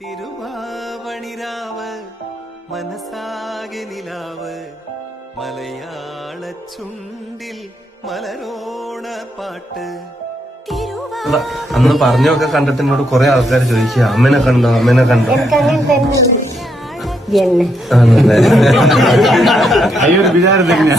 തിരുവാവണിരാവ് മനസാകെ നിലാവ്. മലയാള ചുണ്ടിൽ മലരോണ പാട്ട്. അന്ന് പറഞ്ഞൊക്കെ കണ്ടിട്ട് എന്നോട് കുറെ ആൾക്കാർ ചോദിച്ചു അമ്മനെ കണ്ടോ അമ്മനെ കണ്ടോ? അയ്യോ വിചാരം തന്നെയാ